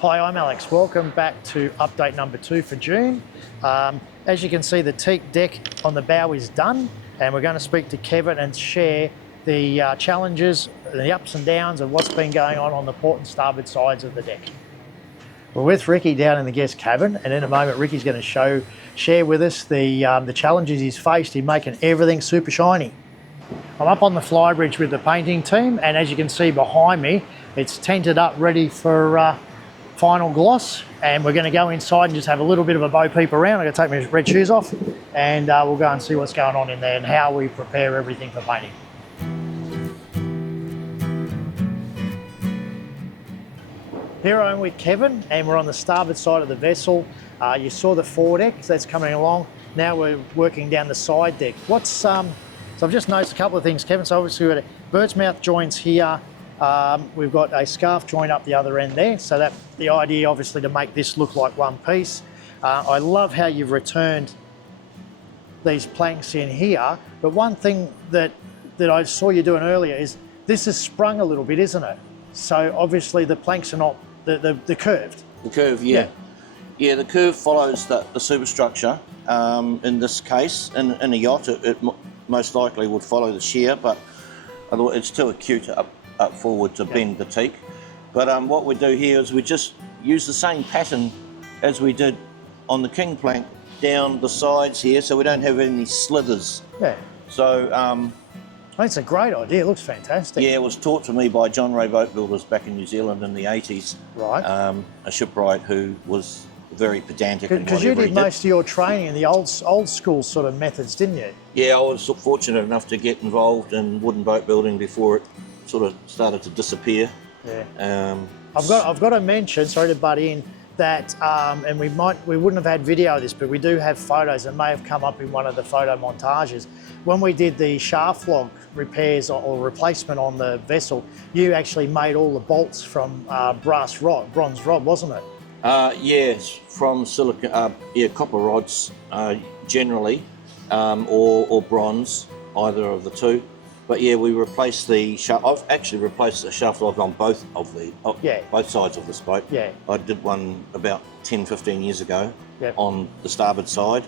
Hi, I'm Alex. Welcome back to update number 2 for June. As you can see, the teak deck on the bow is done, and we're going to speak to Kevin and share the challenges, the ups and downs of what's been going on the port and starboard sides of the deck. We're with Ricky down in the guest cabin, and in a moment Ricky's going to share with us the challenges he's faced in making everything super shiny. I'm up on the flybridge with the painting team, and as you can see behind me, it's tented up ready for final gloss, and we're going to go inside and just have a little bit of a bo peep around. I'm going to take my red shoes off, and we'll go and see what's going on in there and how we prepare everything for painting. Here I am with Kevin, and we're on the starboard side of the vessel. You saw the foredeck, so that's coming along. Now we're working down the side deck. So I've just noticed a couple of things, Kevin. So obviously we've got bird's mouth joints here. We've got a scarf joint up the other end there. So that the idea obviously to make this look like one piece. I love how you've returned these planks in here. But one thing that I saw you doing earlier is this is sprung a little bit, isn't it? So obviously the planks are not the curved. The curve, yeah. Yeah, the curve follows the superstructure. In this case, in a yacht, it most likely would follow the shear, but it's too acute up forward to bend the teak. But what we do here is we just use the same pattern as we did on the king plank down the sides here, so we don't have any slithers. Yeah. So that's a great idea. It looks fantastic. Yeah, it was taught to me by John Ray boat builders back in New Zealand in the 80s. Right. A shipwright who was very pedantic. Because you did most of your training in the old school sort of methods, didn't you? Yeah, I was fortunate enough to get involved in wooden boat building before it sort of started to disappear. Yeah. I've got to mention, sorry to butt in, that and we wouldn't have had video of this, but we do have photos that may have come up in one of the photo montages. When we did the shaft log repairs or replacement on the vessel, you actually made all the bolts from bronze rod, wasn't it? Yes, from silicon, copper rods generally, or bronze, either of the two. But yeah, we replaced the shaft. I've actually replaced the shaft log on both sides of this boat. Yeah. I did one about 10, 15 years ago on the starboard side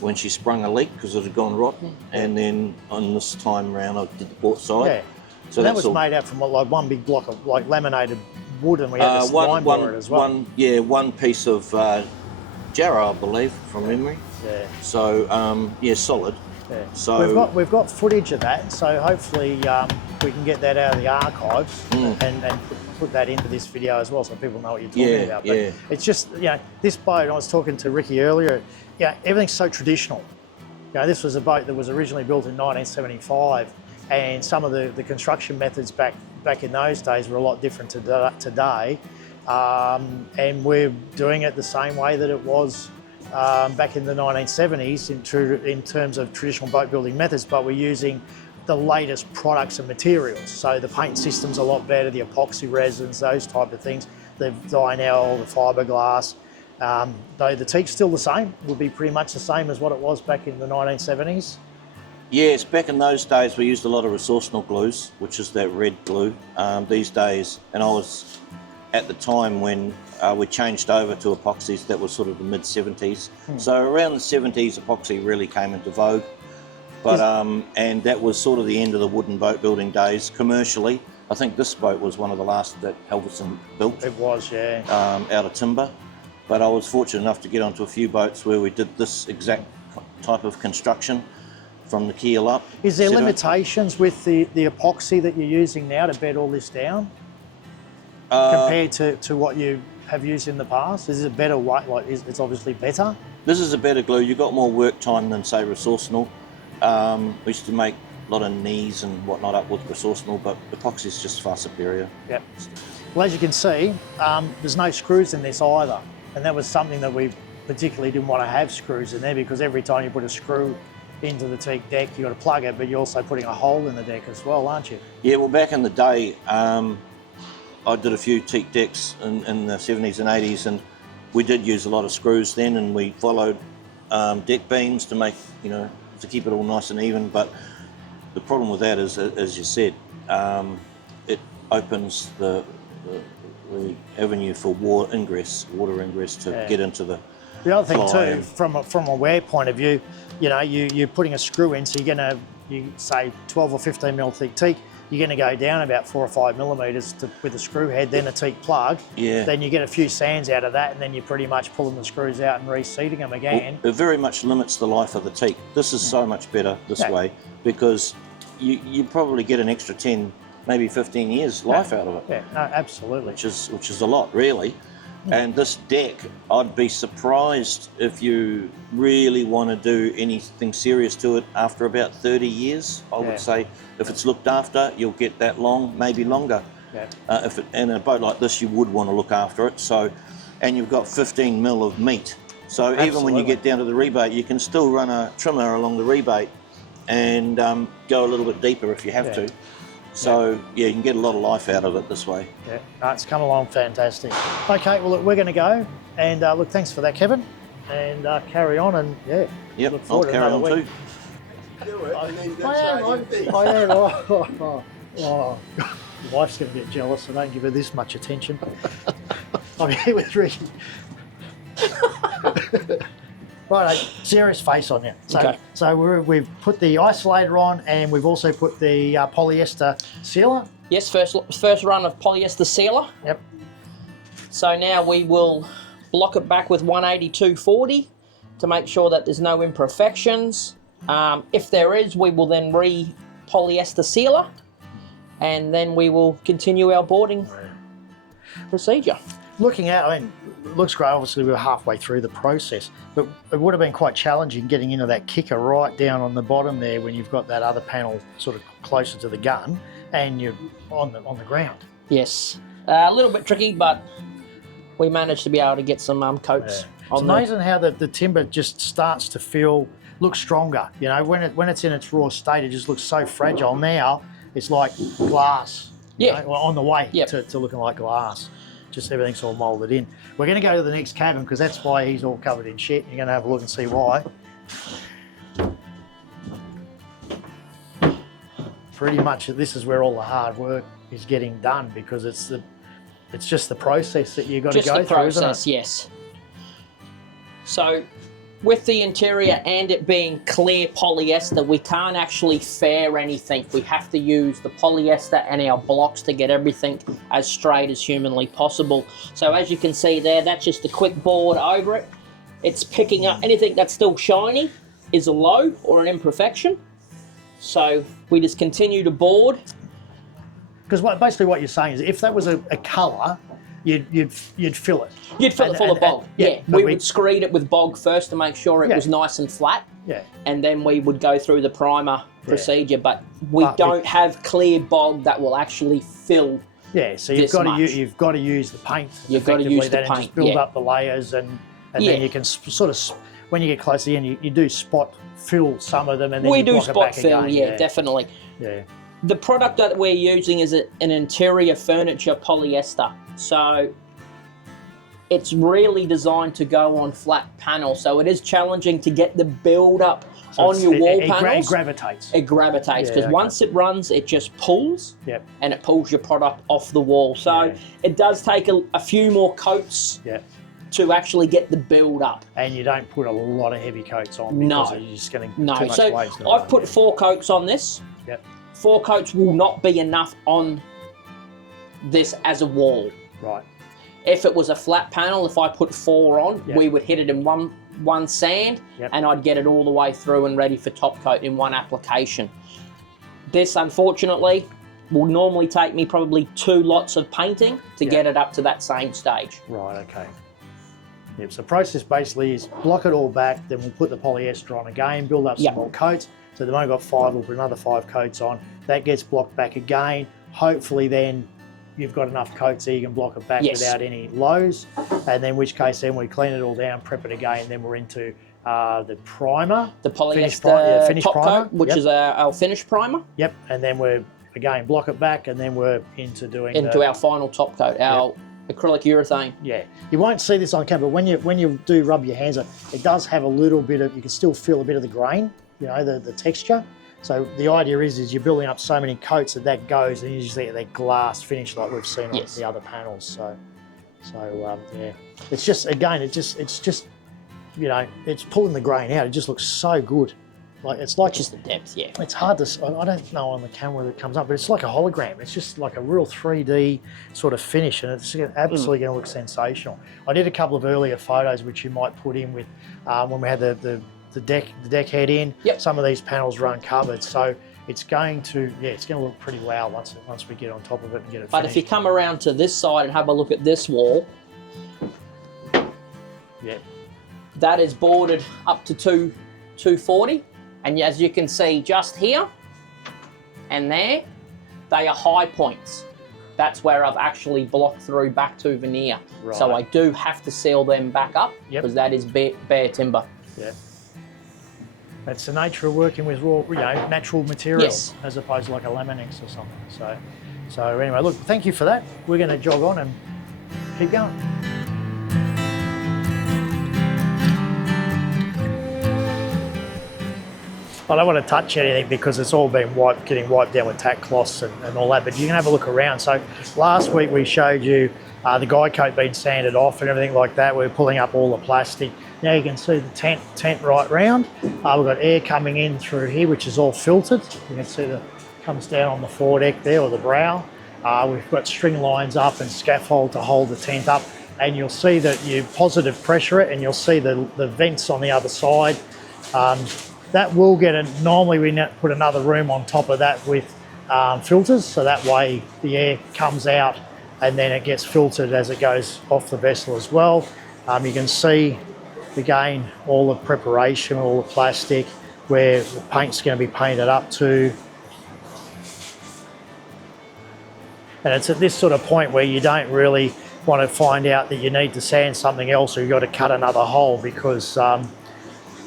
when she sprung a leak because it had gone rotten. And then on this time around, I did the port side. Yeah. So that was made out from like one big block of like laminated wood, and we had this line board as well. One piece of jarrah, I believe, from memory. Yeah. So solid. Yeah. So we've got footage of that, so hopefully we can get that out of the archives and put that into this video as well, so people know what you're talking about. But it's just, this boat, I was talking to Ricky earlier, everything's so traditional. This was a boat that was originally built in 1975, and some of the construction methods back in those days were a lot different to today, and we're doing it the same way that it was back in the 1970s in terms of traditional boat building methods, but we're using the latest products and materials. So the paint system's a lot better, the epoxy resins, those type of things, the vinyl, the fiberglass. Though the teak's still the same, would be pretty much the same as what it was back in the 1970s. Yes, back in those days we used a lot of resorcinal glues, which is that red glue. These days, and I was at the time when we changed over to epoxies, that was sort of the mid-70s. So around the 70s, epoxy really came into vogue. But and that was sort of the end of the wooden boat building days commercially. I think this boat was one of the last that HALVORSEN built. It was, yeah. Out of timber. But I was fortunate enough to get onto a few boats where we did this exact type of construction from the keel up. Is there limitations with the epoxy that you're using now to bed all this down? Compared to what you have used in the past? Is it a better way? It's obviously better? This is a better glue. You've got more work time than, say, resorcinal. We used to make a lot of knees and whatnot up with resorcinal, but epoxy is just far superior. Yep. Well, as you can see, there's no screws in this either. And that was something that we particularly didn't want to have screws in there, because every time you put a screw into the teak deck, you've got to plug it, but you're also putting a hole in the deck as well, aren't you? Yeah, well, back in the day, I did a few teak decks in the 70s and 80s, and we did use a lot of screws then, and we followed deck beams to make, to keep it all nice and even. But the problem with that is, as you said, it opens the the avenue for water ingress to get into the The other thing fly. too, from a wear point of view, you know, you're putting a screw in, so you're going to, you say 12 or 15 mil thick teak, you're going to go down about 4 or 5 millimetres with a screw head, then a teak plug. Yeah. Then you get a few sands out of that, and then you're pretty much pulling the screws out and reseating them again. Well, it very much limits the life of the teak. This is so much better this way because you probably get an extra 10, maybe 15 years life out of it. Yeah, no, absolutely. Which is a lot, really. And this deck, I'd be surprised if you really want to do anything serious to it after about 30 years. I would say if it's looked after, you'll get that long, maybe longer. Yeah. In a boat like this, you would want to look after it. So, and you've got 15 mil of meat. So even when you get down to the rebate, you can still run a trimmer along the rebate and go a little bit deeper if you have to. So yeah, you can get a lot of life out of it this way. Yeah, no, it's come along fantastic. Okay, well look, we're going to go, and look, thanks for that, Kevin, and carry on, and Yep, look forward I'll to carry another on week. too. I am. Oh, your wife's going to get jealous, so don't give her this much attention. I'm here with Ricky. Right, serious face on you. So we've put the isolator on, and we've also put the polyester sealer. Yes, first run of polyester sealer. Yep. So now we will block it back with 182/40 to make sure that there's no imperfections. If there is, we will then re-polyester sealer, and then we will continue our boarding procedure. Looking at, I mean, it looks great. Obviously, we're halfway through the process, but it would have been quite challenging getting into that kicker right down on the bottom there when you've got that other panel sort of closer to the gun and you're on the ground. Yes, a little bit tricky, but we managed to be able to get some coats. It's amazing how the timber just starts to look stronger. You know, when it's in its raw state, it just looks so fragile. Now it's like glass. Yeah, you know, on the way to looking like glass. Just everything's all moulded in. We're going to go to the next cabin because that's why he's all covered in shit. You're going to have a look and see why. Pretty much this is where all the hard work is getting done, because it's just the process that you've got to go through, isn't it? Just the process, yes. So with the interior and it being clear polyester, we can't actually fair anything. We have to use the polyester and our blocks to get everything as straight as humanly possible. So as you can see there, that's just a quick board over it. It's picking up anything that's still shiny is a low or an imperfection. So we just continue to board. Because basically what you're saying is if that was a colour, you'd fill it. You'd fill it full of bog. We would screed it with bog first to make sure it was nice and flat. Yeah. And then we would go through the primer procedure, but we don't have clear bog that will actually fill. Yeah, so you've got to use the paint. You've got to use the paint. And just build up the layers, and then you can sort of, when you get close to the end, you do spot fill some of them, and then we you do block spot it back fill. again. Yeah, definitely. Yeah. The product that we're using is an interior furniture polyester. So it's really designed to go on flat panels. So it is challenging to get the build up on your wall panels. It gravitates. It gravitates because once it runs, it just pulls and it pulls your product off the wall. So it does take a few more coats to actually get the build up. And you don't put a lot of heavy coats on because you're just getting too much weight. So I've put 4 coats on this. 4 coats will not be enough on this as a wall. Right. If it was a flat panel, if I put 4 on, we would hit it in one sand and I'd get it all the way through and ready for top coat in one application. This, unfortunately, will normally take me probably 2 lots of painting to get it up to that same stage. Right, okay. Yep, so the process basically is block it all back, then we'll put the polyester on again, build up some more coats. So at the moment I've got 5, we'll put another 5 coats on. That gets blocked back again. Hopefully then you've got enough coats so you can block it back without any lows. And then in which case then we clean it all down, prep it again, then we're into the primer. The polyester finish top primer, coat, which is our finish primer. Yep, and then we're, again, block it back, and then we're into doing our final top coat, our acrylic urethane. Yeah, you won't see this on camera, but when you do rub your hands on it, does have a little bit of, you can still feel a bit of the grain, you know, the texture. So the idea is you're building up so many coats that goes, and you usually get that glass finish like we've seen on the other panels. So yeah, it's just, again, it's just, you know, it's pulling the grain out. It just looks so good. Like, it's like just the depth, yeah. It's hard to, I don't know on the camera whether it comes up, but it's like a hologram. It's just like a real 3D sort of finish, and it's absolutely going to look sensational. I did a couple of earlier photos which you might put in with when we had the deck head in. Yep. Some of these panels were uncovered, so it's going to, yeah, it's going to look pretty wow once we get on top of it and get it But finished. if you come around to this side and have a look at this wall, yeah, that is boarded up to 240. And as you can see just here and there, they are high points. That's where I've actually blocked through back to veneer. Right. So I do have to seal them back up because that is bare timber. Yeah. That's the nature of working with raw, you know, natural materials as opposed to like a Laminex or something. So anyway, look, thank you for that. We're going to jog on and keep going. I don't want to touch anything because it's all been getting wiped down with tack cloths and all that, but you can have a look around. So last week we showed you the guide coat being sanded off and everything like that. We're pulling up all the plastic. Now you can see the tent right round. We've got air coming in through here, which is all filtered. You can see that comes down on the foredeck there, or the brow. We've got string lines up and scaffold to hold the tent up, and you'll see that you positive pressure it, and you'll see the vents on the other side. That will normally we put another room on top of that with filters, so that way the air comes out and then it gets filtered as it goes off the vessel as well. You can see, again, all the preparation, all the plastic, where the paint's going to be painted up to. And it's at this sort of point where you don't really want to find out that you need to sand something else, or you've got to cut another hole, because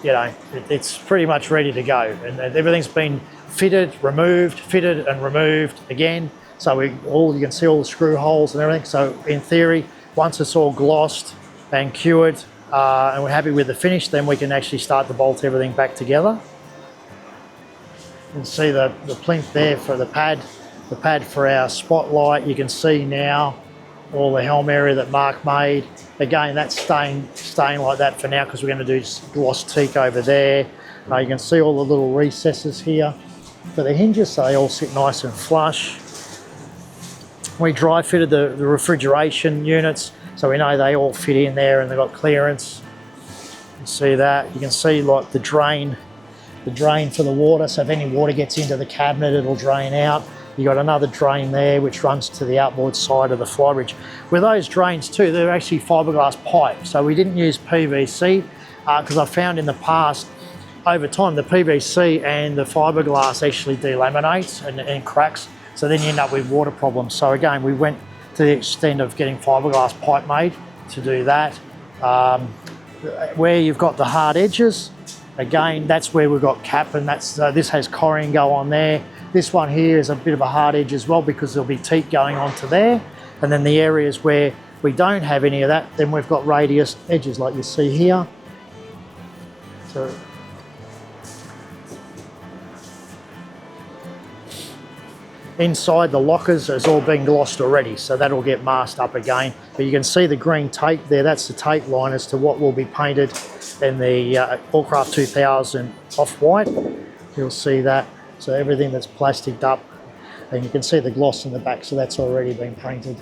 you know, it's pretty much ready to go, and everything's been fitted and removed again. So you can see all the screw holes and everything. So in theory, once it's all glossed and cured and we're happy with the finish, then we can actually start to bolt everything back together. You can see the plinth there for the pad for our spotlight. You can see now all the helm area that Mark made. Again, that's staying like that for now because we're going to do gloss teak over there. You can see all the little recesses here for the hinges, so they all sit nice and flush. We dry fitted the refrigeration units, so we know they all fit in there and they've got clearance. You can see that. You can see like the drain for the water, so if any water gets into the cabinet, it'll drain out. You got another drain there which runs to the outboard side of the flybridge. With those drains too, they're actually fiberglass pipe, so we didn't use PVC because I found in the past, over time, the PVC and the fiberglass actually delaminates and cracks, so then you end up with water problems. So again, we went to the extent of getting fiberglass pipe made to do that. Where you've got the hard edges, again, that's where we've got cap, and this has Corrigan on there. This one here is a bit of a hard edge as well because there'll be teak going onto there. And then the areas where we don't have any of that, then we've got radius edges like you see here. So inside the lockers has all been glossed already, so that'll get masked up again. But you can see the green tape there, that's the tape line as to what will be painted in the Allcraft 2000 off-white. You'll see that. So everything that's plasticed up, and you can see the gloss in the back, so that's already been painted.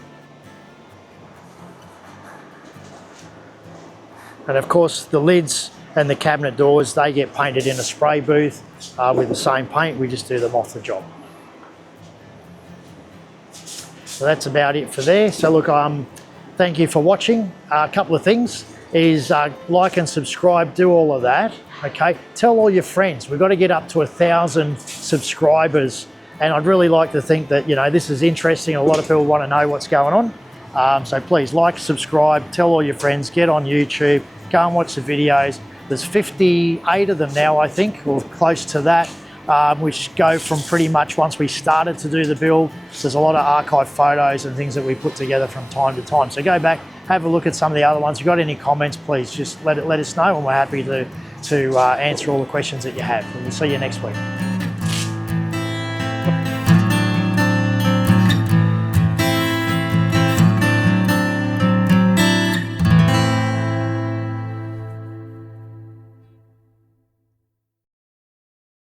And of course the lids and the cabinet doors, they get painted in a spray booth with the same paint. We just do them off the job. So that's about it for there. So look, thank you for watching. A couple of things is like and subscribe, do all of that. Okay, tell all your friends. We've got to get up to 1,000 subscribers, and I'd really like to think that, you know, this is interesting. A lot of people want to know what's going on. So please like, subscribe, tell all your friends, get on YouTube, go and watch the videos. There's 58 of them now, I think, or close to that, which go from pretty much once we started to do the build. There's a lot of archive photos and things that we put together from time to time. So go back, have a look at some of the other ones. If you've got any comments, please just let us know, and we're happy to answer all the questions that you have. And we'll see you next week.